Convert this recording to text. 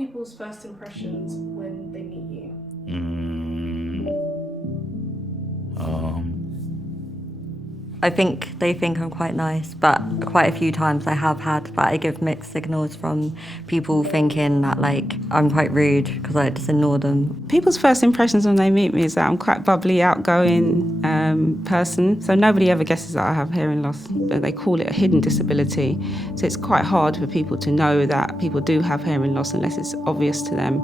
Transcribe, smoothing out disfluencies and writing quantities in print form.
people's first impressions when they meet you? I think they think I'm quite nice, but quite a few times I have had that I give mixed signals from people thinking that like I'm quite rude because I just ignore them. People's first impressions when they meet me is that I'm quite bubbly, outgoing person. So nobody ever guesses that I have hearing loss. They call it a hidden disability. So it's quite hard for people to know that people do have hearing loss unless it's obvious to them.